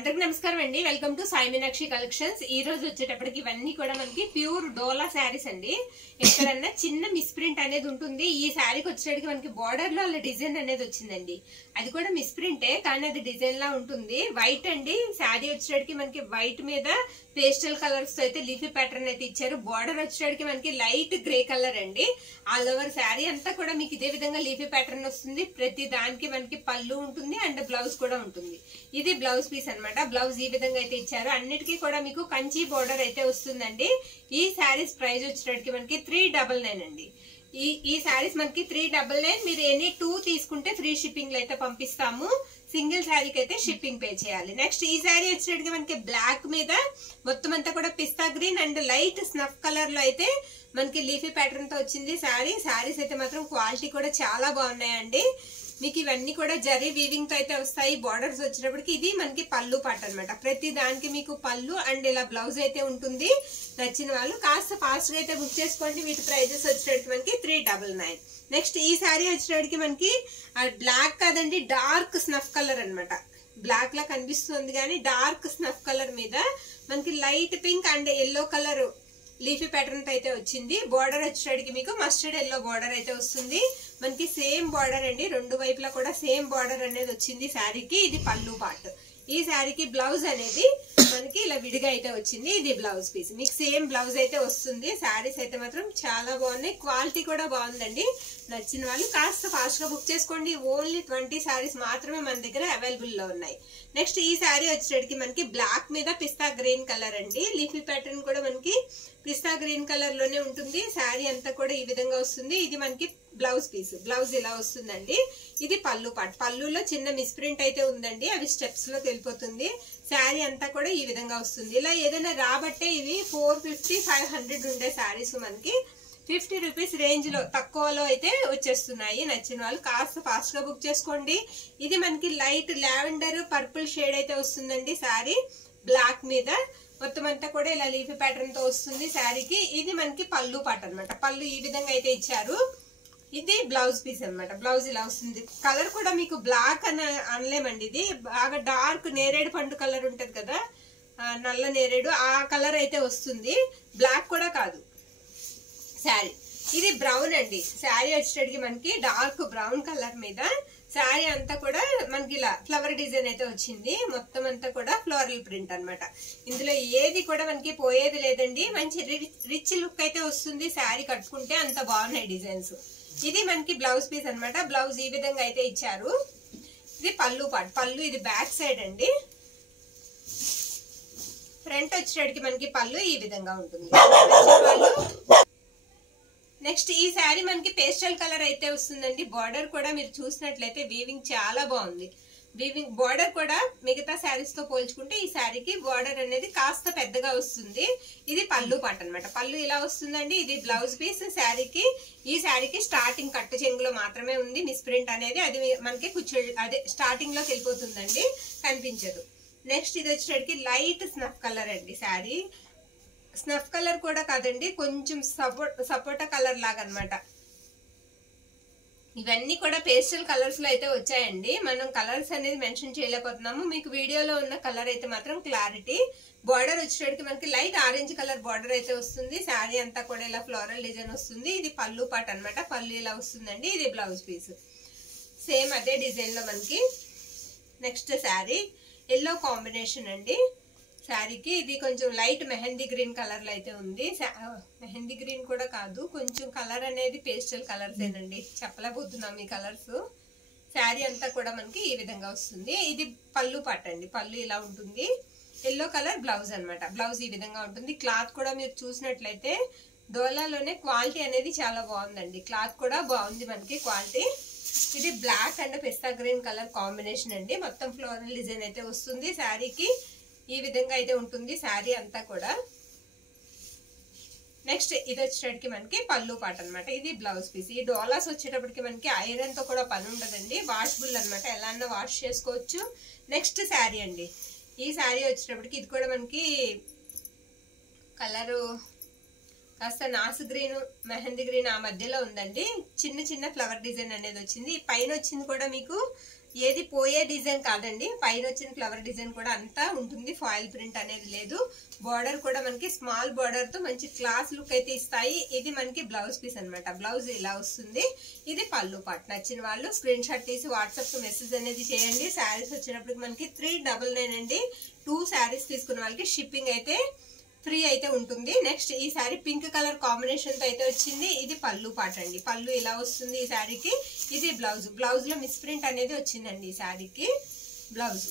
అందరికి నమస్కారం అండి. Welcome to Sai Meenakshi collections. ఈ రోజు వచ్చేటప్పటికి ఇవన్నీ కూడా మనకి ప్యూర్ డోలా శారీస్ అండి. ఎక్కడన్నా చిన్న మిస్ప్రింట్ అనేది ఉంటుంది. ఈ శారీకి వచ్చేటప్పటికి మనకి బార్డర్ లో అలా డిజైన్ అనేది వచ్చిందండి. అది కూడా మిస్ప్రింటే, కానీ అది డిజైన్ లా ఉంటుంది. వైట్ అండి శారీ వచ్చేటప్పటికి మనకి వైట్ మీద పేస్టల్ కలర్స్ తో అయితే లీఫీ ప్యాటర్న్ అయితే ఇచ్చారు. బార్డర్ వచ్చేటప్పటికి మనకి లైట్ గ్రే కలర్ అండి. ఆల్ ఓవర్ శారీ అంతా కూడా మీకు ఇదే విధంగా లీఫీ ప్యాటర్న్ వస్తుంది. ప్రతి దానికి మనకి పళ్ళు ఉంటుంది అండ్ బ్లౌజ్ కూడా ఉంటుంది. ఇది బ్లౌజ్ పీస్ అన్నమాట. బ్లౌజ్ ఈ విధంగా అయితే ఇచ్చారు. అన్నిటికీ కూడా మీకు కంచి బోర్డర్ అయితే వస్తుందండి. ఈ శారీస్ ప్రైస్ వచ్చేటప్పటికి మనకి 399 అండి. ఈ శారీస్ మనకి 399. మీరు ఎనీ 2 తీసుకుంటే ఫ్రీ షిప్పింగ్ లో అయితే పంపిస్తాము. సింగిల్ శారీకి అయితే షిప్పింగ్ పే చేయాలి. నెక్స్ట్ ఈ శారీ వచ్చేటప్పటికి మనకి బ్లాక్ మీద మొత్తం అంతా కూడా pista green and light snuff colour లో అయితే మనకి లీఫీ ప్యాటర్న్ తో వచ్చింది శారీస్ అయితే మాత్రం క్వాలిటీ కూడా చాలా బాగున్నాయండి. మీకు ఇవన్నీ కూడా జరీ వీవింగ్ తో అయితే వస్తాయి. బార్డర్స్ వచ్చేటప్పటికి ఇది మనకి పళ్ళు పాట అనమాట. ప్రతి దానికి మీకు పళ్ళు అండ్ ఇలా బ్లౌజ్ అయితే ఉంటుంది. నచ్చిన వాళ్ళు కాస్త ఫాస్ట్ గా అయితే బుక్ చేసుకోండి. వీటి ప్రైజెస్ వచ్చేటప్పటికి మనకి 399. నెక్స్ట్ ఈ శారీ వచ్చేటప్పటికి మనకి బ్లాక్ కాదండి, డార్క్ స్నఫ్ కలర్ అనమాట. బ్లాక్ లా కనిపిస్తుంది కానీ డార్క్ స్నఫ్ కలర్ మీద మనకి light pink and yellow colour leafy pattern తో అయితే వచ్చింది. బార్డర్ వచ్చేటికి మీకు మస్టర్డ్ ఎల్లో బార్డర్ అయితే వస్తుంది. మనకి సేమ్ బార్డర్ అండి, రెండు వైపులా కూడా సేమ్ బార్డర్ అనేది వచ్చింది శారీకి. ఇది పళ్ళు పార్ట్. ఈ శారీకి బ్లౌజ్ అనేది మనకి ఇలా విడిగా అయితే వచ్చింది. ఇది బ్లౌజ్ పీస్. మీకు సేమ్ బ్లౌజ్ అయితే వస్తుంది. శారీస్ అయితే మాత్రం చాలా బాగున్నాయి. క్వాలిటీ కూడా బాగుందండి. నచ్చిన వాళ్ళు కాస్త ఫాస్ట్ గా బుక్ చేసుకోండి. ఓన్లీ 20 శారీస్ మాత్రమే మన దగ్గర అవైలబుల్ లో ఉన్నాయి. నెక్స్ట్ ఈ శారీ వచ్చేటికి మనకి బ్లాక్ మీద పిస్తా గ్రీన్ కలర్ అండి. లీఫీ ప్యాటర్న్ కూడా మనకి పిస్తా గ్రీన్ కలర్ లోనే ఉంటుంది. శారీ అంతా కూడా ఈ విధంగా వస్తుంది. ఇది మనకి బ్లౌజ్ పీస్. బ్లౌజ్ ఇలా వస్తుందండి. ఇది పళ్ళు పార్ట్. పళ్ళులో చిన్న మిస్ప్రింట్ అయితే ఉందండి, అవి స్టెప్స్ లో వెళ్ళిపోతుంది. శారీ అంతా కూడా ఈ విధంగా వస్తుంది. ఇలా ఏదైనా రాబట్టే ఇవి 450-500 ఉండే శారీస్ మనకి 50 రూపీస్ రేంజ్ లో తక్కువలో అయితే వచ్చేస్తున్నాయి. నచ్చిన వాళ్ళు కాస్త ఫాస్ట్ గా బుక్ చేసుకోండి. ఇది మనకి లైట్ లావెండర్ పర్పుల్ షేడ్ అయితే వస్తుందండి. శారీ బ్లాక్ మీద మొత్తం అంతా కూడా ఇలా లీఫీ ప్యాటర్న్ తో వస్తుంది శారీకి. ఇది మనకి పళ్ళు పాట అనమాట. పళ్ళు ఈ విధంగా అయితే ఇచ్చారు. ఇది బ్లౌజ్ పీస్ అనమాట. బ్లౌజ్ ఇలా వస్తుంది. కలర్ కూడా మీకు బ్లాక్ అని అనలేమండి. ఇది బాగా డార్క్ నేరేడు పండు కలర్ ఉంటది కదా, నల్ల నేరేడు, ఆ కలర్ అయితే వస్తుంది. బ్లాక్ కూడా కాదు శారీ. ఇది బ్రౌన్ అండి. శారీ వచ్చేటికి మనకి డార్క్ బ్రౌన్ కలర్ మీద శారీ అంతా కూడా మనకి ఇలా ఫ్లవర్ డిజైన్ అయితే వచ్చింది. మొత్తం అంతా కూడా ఫ్లోరల్ ప్రింట్ అనమాట. ఇందులో ఏది కూడా మనకి పోయేది లేదండి. మంచి రిచ్ లుక్ అయితే వస్తుంది. శారీ కట్టుకుంటే అంత బాగున్నాయి డిజైన్స్. ఇది మనకి బ్లౌజ్ పీస్ అనమాట. బ్లౌజ్ ఈ విధంగా అయితే ఇచ్చారు. ఇది పళ్ళు పార్ట్. పళ్ళు ఇది బ్యాక్ సైడ్ అండి. ఫ్రంట్ వచ్చేటికి మనకి పళ్ళు ఈ విధంగా ఉంటుంది. నెక్స్ట్ ఈ శారీ మనకి పేస్టల్ కలర్ అయితే వస్తుందండి. బార్డర్ కూడా మీరు చూసినట్లయితే వీవింగ్ చాలా బాగుంది. వీవింగ్ బార్డర్ కూడా మిగతా శారీస్ తో పోల్చుకుంటే ఈ శారీకి బార్డర్ అనేది కాస్త పెద్దగా వస్తుంది. ఇది పళ్ళు పాట అనమాట. పళ్ళు ఇలా వస్తుందండి. ఇది బ్లౌజ్ పీస్ శారీకి. ఈ శారీకి స్టార్టింగ్ కట్టు చెంగులో మాత్రమే ఉంది మిస్ప్రింట్ అనేది. అది మనకి అదే స్టార్టింగ్ లోకి వెళ్ళిపోతుందండి, కనిపించదు. నెక్స్ట్ ఇది వచ్చేటికి లైట్ స్నఫ్ కలర్ అండి. శారీ స్నఫ్ కలర్ కూడా కాదండి, కొంచెం సపోటా కలర్ లాగా అనమాట. ఇవన్నీ కూడా పేస్టల్ కలర్స్ లో అయితే వచ్చాయండి. మనం కలర్స్ అనేది మెన్షన్ చేయలేకపోతున్నాము. మీకు వీడియోలో ఉన్న కలర్ అయితే మాత్రం క్లారిటీ. బార్డర్ వచ్చేటికి మనకి లైట్ ఆరెంజ్ కలర్ బార్డర్ అయితే వస్తుంది. శారీ అంతా కూడా ఇలా ఫ్లోరల్ డిజైన్ వస్తుంది. ఇది పళ్ళు పాట అనమాట. పళ్ళు ఇలా వస్తుందండి. ఇది బ్లౌజ్ పీస్. సేమ్ అదే డిజైన్ లో మనకి. నెక్స్ట్ శారీ ఎల్లో కాంబినేషన్ అండి. శారీకి ఇది కొంచెం లైట్ మెహందీ గ్రీన్ కలర్ లో అయితే ఉంది. మెహందీ గ్రీన్ కూడా కాదు, కొంచెం కలర్ అనేది పేస్టల్ కలర్స్ ఏనండి, చెప్పలేకపోతున్నాం ఈ కలర్స్. శారీ అంతా కూడా మనకి ఈ విధంగా వస్తుంది. ఇది పళ్ళు పాట అండి. పళ్ళు ఇలా ఉంటుంది. ఎల్లో కలర్ బ్లౌజ్ అనమాట. బ్లౌజ్ ఈ విధంగా ఉంటుంది. క్లాత్ కూడా మీరు చూసినట్లయితే డోలాలోనే క్వాలిటీ అనేది చాలా బాగుందండి. క్లాత్ కూడా బాగుంది మనకి క్వాలిటీ. ఇది black and pista green colour combination అండి. మొత్తం ఫ్లోరల్ డిజైన్ అయితే వస్తుంది. శారీకి ఈ విధంగా అయితే ఉంటుంది శారీ అంతా కూడా. నెక్స్ట్ ఇది వచ్చేటప్పటికి మనకి పళ్ళు పాట అనమాట. ఇది బ్లౌజ్ పీస్. ఈ డోలాస్ వచ్చేటప్పటికి మనకి ఐరన్ తో కూడా పని ఉండదండి, వాషబుల్ అనమాట. ఎలా వాష్ చేసుకోవచ్చు. నెక్స్ట్ శారీ అండి. ఈ శారీ వచ్చేటప్పటికి ఇది కూడా మనకి కలరు కాస్త నాసు గ్రీన్ మెహందీ గ్రీన్ ఆ మధ్యలో ఉందండి. చిన్న చిన్న ఫ్లవర్ డిజైన్ అనేది వచ్చింది. పైన వచ్చింది కూడా మీకు ఏది పోయే డిజైన్ కాదండి, పైన వచ్చిన ఫ్లవర్ డిజైన్ కూడా అంతా ఉంటుంది, ఫాయిల్ ప్రింట్ అనేది లేదు. బార్డర్ కూడా మనకి స్మాల్ బార్డర్ తో మంచి క్లాస్ లుక్ అయితే ఇస్తాయి. ఇది మనకి బ్లౌజ్ పీస్ అన్నమాట. బ్లౌజ్ ఇలా వస్తుంది. ఇది పళ్ళు పార్ట్. నచ్చిన వాళ్ళు స్క్రీన్ షాట్ తీసి వాట్సాప్ కు మెసేజ్ అనేది చేయండి. శారీస్ వచ్చినప్పటికి మనకి 399 అండి. 2 శారీస్ తీసుకున్న వాళ్ళకి షిప్పింగ్ అయితే ఫ్రీ అయితే ఉంటుంది. నెక్స్ట్ ఈ శారీ పింక్ కలర్ కాంబినేషన్ తో అయితే వచ్చింది. ఇది పళ్ళు పాట అండి. పళ్ళు ఇలా వస్తుంది ఈ శారీకి. ఇది బ్లౌజ్. బ్లౌజ్ లో మిస్ ప్రింట్ అనేది వచ్చిందండి ఈ శారీకి బ్లౌజ్.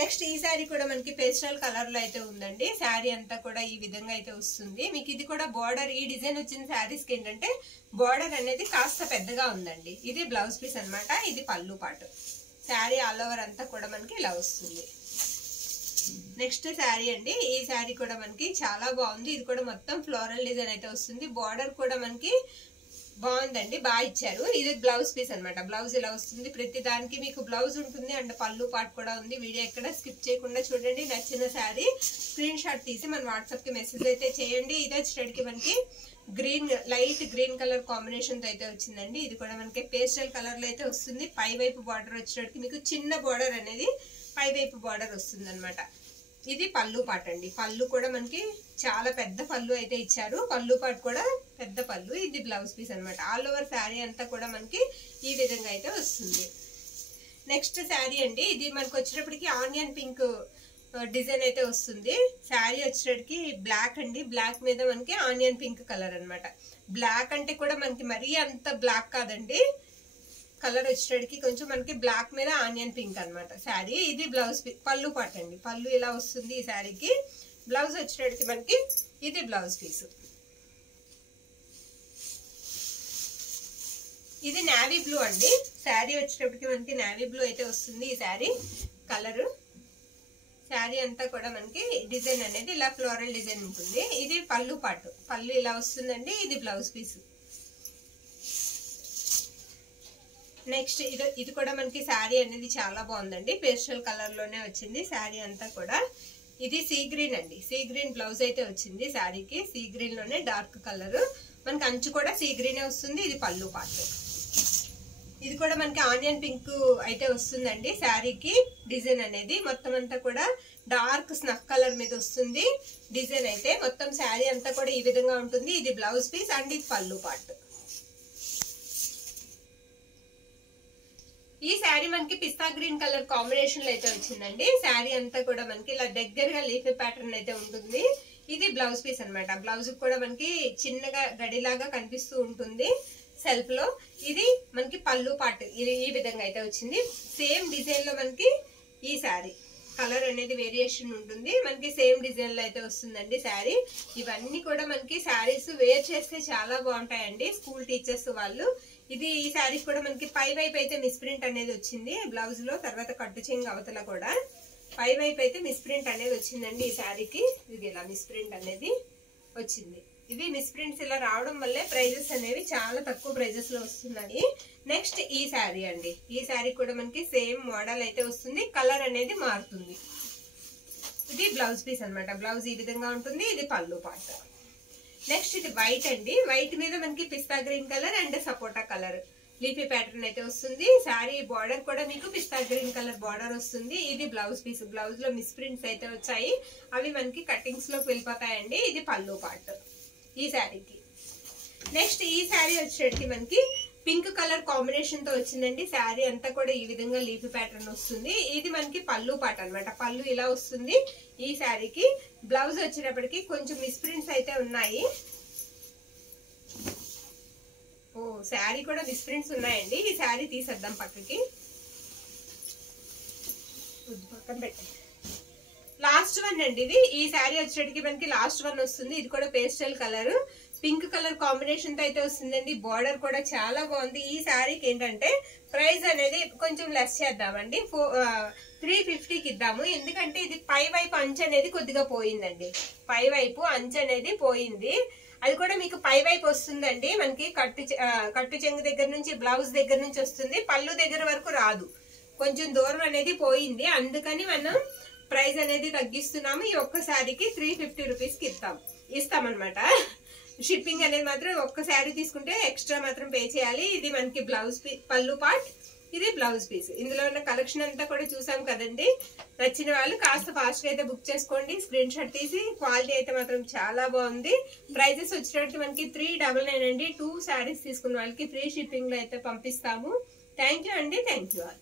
నెక్స్ట్ ఈ శారీ కూడా మనకి పేస్టల్ కలర్ లో అయితే ఉందండి. శారీ అంతా కూడా ఈ విధంగా అయితే వస్తుంది. మీకు ఇది కూడా బార్డర్, ఈ డిజైన్ వచ్చిన శారీస్ కి ఏంటంటే బార్డర్ అనేది కాస్త పెద్దగా ఉందండి. ఇది బ్లౌజ్ పీస్ అన్నమాట. ఇది పళ్ళు పాటు. శారీ ఆల్ ఓవర్ అంతా కూడా మనకి ఇలా వస్తుంది. నెక్స్ట్ శారీ అండి. ఈ శారీ కూడా మనకి చాలా బాగుంది. ఇది కూడా మొత్తం ఫ్లోరల్ డిజైన్ అయితే వస్తుంది. బార్డర్ కూడా మనకి బాగుందండి, బాగా ఇచ్చారు. ఇది బ్లౌజ్ పీస్ అన్నమాట. బ్లౌజ్ ఇలా వస్తుంది. ప్రతి దానికి మీకు బ్లౌజ్ ఉంటుంది అండ్ పళ్ళు పార్ట్ కూడా ఉంది. వీడియో ఎక్కడ స్కిప్ చేయకుండా చూడండి. నచ్చిన శారీ స్క్రీన్ షాట్ తీసి మన వాట్సాప్ కి మెసేజ్ అయితే చేయండి. ఇది వచ్చేటికి మనకి green, light green colour combination తో అయితే వచ్చిందండి. ఇది కూడా మనకి పేస్టల్ కలర్ లో అయితే వస్తుంది. పై వైపు బార్డర్ వచ్చేటికి మీకు చిన్న బార్డర్ అనేది పై వైపు బార్డర్ వస్తుంది అనమాట. ఇది పళ్ళు పాట అండి. పళ్ళు కూడా మనకి చాలా పెద్ద పళ్ళు అయితే ఇచ్చారు. పళ్ళు పాట కూడా పెద్ద పళ్ళు. ఇది బ్లౌజ్ పీస్ అనమాట. ఆల్ ఓవర్ శారీ అంతా కూడా మనకి ఈ విధంగా అయితే వస్తుంది. నెక్స్ట్ శారీ అండి. ఇది మనకు వచ్చేటప్పటికి ఆనియన్ పింక్ డిజైన్ అయితే వస్తుంది. శారీ వచ్చేటప్పటికి బ్లాక్ అండి. బ్లాక్ మీద మనకి ఆనియన్ పింక్ కలర్ అనమాట. బ్లాక్ అంటే కూడా మనకి మరీ అంత బ్లాక్ కాదండి. కలర్ వచ్చేటికి కొంచెం మనకి బ్లాక్ మీద ఆనియన్ పింక్ అన్నమాట శారీ. ఇది బ్లౌజ్ పళ్ళు పాట అండి. పళ్ళు ఇలా వస్తుంది ఈ శారీకి. బ్లౌజ్ వచ్చేటికి మనకి ఇది బ్లౌజ్ పీస్. ఇది నావీ బ్లూ అండి. శారీ వచ్చేటప్పటికి మనకి నావీ బ్లూ అయితే వస్తుంది ఈ శారీ కలర్. శారీ అంతా కూడా మనకి డిజైన్ అనేది ఇలా ఫ్లోరల్ డిజైన్ ఉంటుంది. ఇది పళ్ళు పాటు. పళ్ళు ఇలా వస్తుందండి. ఇది బ్లౌజ్ పీస్. నెక్స్ట్ ఇది కూడా మనకి శారీ అనేది చాలా బాగుందండి. పేస్టల్ కలర్ లోనే వచ్చింది శారీ అంతా కూడా. ఇది సీ గ్రీన్ అండి. సీ గ్రీన్ బ్లౌజ్ అయితే వచ్చింది శారీకి. సీ గ్రీన్ లోనే డార్క్ కలర్. మనకి అంచు కూడా సీ గ్రీనే వస్తుంది. ఇది పళ్ళు పార్ట్. ఇది కూడా మనకి ఆనియన్ పింక్ అయితే వస్తుందండి శారీకి. డిజైన్ అనేది మొత్తం అంతా కూడా డార్క్ స్నఫ్ కలర్ మీద వస్తుంది డిజైన్ అయితే. మొత్తం శారీ అంతా కూడా ఈ విధంగా ఉంటుంది. ఇది బ్లౌజ్ పీస్ అండ్ ఇది పళ్ళు పార్ట్. ఈ శారీ మనకి పిస్తా గ్రీన్ కలర్ కాంబినేషన్ లో అయితే వచ్చిందండి. శారీ అంతా కూడా మనకి ఇలా దగ్గరగా లీఫీ ప్యాటర్న్ అయితే ఉంటుంది. ఇది బ్లౌజ్ పీస్ అన్నమాట. బ్లౌజ్ కూడా మనకి చిన్నగా గడిలాగా కనిపిస్తూ ఉంటుంది సెల్ఫ్ లో. ఇది మనకి పళ్ళు పార్ట్ ఈ విధంగా అయితే వచ్చింది. సేమ్ డిజైన్ లో మనకి ఈ శారీ కలర్ అనేది వేరియేషన్ ఉంటుంది. మనకి సేమ్ డిజైన్ లో అయితే వస్తుందండి శారీ. ఇవన్నీ కూడా మనకి శారీస్ వేర్ చేస్తే చాలా బాగుంటాయండి స్కూల్ టీచర్స్ వాళ్ళు. ఇది ఈ శారీ కూడా మనకి పై వైపు అయితే మిస్ ప్రింట్ అనేది వచ్చింది బ్లౌజ్ లో. తర్వాత కట్టు చెంగు అవతల కూడా పై వైపు అయితే మిస్ ప్రింట్ అనేది వచ్చిందండి ఈ శారీకి. ఇది ఇలా మిస్ ప్రింట్ అనేది వచ్చింది. ఇది మిస్ ప్రింట్స్ ఇలా రావడం వల్లే ప్రైజెస్ అనేవి చాలా తక్కువ ప్రైజెస్ లో వస్తున్నాయి. నెక్స్ట్ ఈ శారీ అండి. ఈ శారీ కూడా మనకి సేమ్ మోడల్ అయితే వస్తుంది. కలర్ అనేది మారుతుంది. ఇది బ్లౌజ్ పీస్ అన్నమాట. బ్లౌజ్ ఈ విధంగా ఉంటుంది. ఇది పళ్ళు పార్ట్. నెక్స్ట్ ఇది వైట్ అండి. వైట్ మీద మనకి పిస్తా గ్రీన్ కలర్ అండ్ సపోటా కలర్ లీఫీ ప్యాటర్న్ అయితే వస్తుంది. శారీ బార్డర్ కూడా మీకు పిస్తా గ్రీన్ కలర్ బార్డర్ వస్తుంది. ఇది బ్లౌజ్ పీస్. బ్లౌజ్ లో మిస్ ప్రింట్స్ అయితే వచ్చాయి. అవి మనకి కటింగ్స్ లోకి వెళ్ళిపోతాయండి. ఇది పళ్ళు పార్ట్ ఈ శారీకి. నెక్స్ట్ ఈ శారీ వచ్చేటికి మనకి పింక్ కలర్ కాంబినేషన్ తో వచ్చిందండి. శారీ అంతా కూడా ఈ విధంగా లీఫీ ప్యాటర్న్ వస్తుంది. ఇది మనకి పళ్ళు పాట అన్నమాట. పళ్ళు ఇలా వస్తుంది ఈ శారీకి. బ్లౌజ్ వచ్చేటప్పటికి కొంచెం మిస్ ప్రింట్స్ అయితే ఉన్నాయి. ఓ శారీ కూడా మిస్ ప్రింట్స్ ఉన్నాయండి. ఈ శారీ తీసేద్దాం పక్కకి. పక్కన పెట్టండి. లాస్ట్ వన్ అండి ఇది. ఈ శారీ వచ్చేటికి మనకి లాస్ట్ వన్ వస్తుంది. ఇది కూడా pastel colour pink colour combination తో అయితే వస్తుందండి. బార్డర్ కూడా చాలా బాగుంది. ఈ శారీకి ఏంటంటే ప్రైస్ అనేది కొంచెం లెస్ చేద్దామండి. 350కి ఇద్దాము. ఎందుకంటే ఇది పై వైపు అంచు అనేది కొద్దిగా పోయిందండి. పై వైపు అంచు అనేది పోయింది. అది కూడా మీకు పై వైపు వస్తుందండి. మనకి కట్టు చెంగు దగ్గర నుంచి బ్లౌజ్ దగ్గర నుంచి వస్తుంది. పళ్ళు దగ్గర వరకు రాదు. కొంచెం దూరం అనేది పోయింది. అందుకని మనం ప్రైస్ అనేది తగ్గిస్తున్నాము. ఈ ఒక్క శారీకి 350 రూపీస్కి ఇస్తామన్నమాట. షిప్పింగ్ అనేది మాత్రం ఒక్క శారీ తీసుకుంటే ఎక్స్ట్రా మాత్రం పే చేయాలి. ఇది మనకి బ్లౌజ్ పళ్ళు పార్ట్. ఇది బ్లౌజ్ పీస్. ఇందులో ఉన్న కలెక్షన్ అంతా కూడా చూసాం కదండి. నచ్చిన వాళ్ళు కాస్త ఫాస్ట్ గా అయితే బుక్ చేసుకోండి, స్క్రీన్ షాట్ తీసి. క్వాలిటీ అయితే మాత్రం చాలా బాగుంది. ప్రైజెస్ వచ్చేటట్టు మనకి 399 అండి. 2 శారీస్ తీసుకున్న వాళ్ళకి ఫ్రీ షిప్పింగ్ లో అయితే పంపిస్తాము. థ్యాంక్ యూ అండి. Thank you all.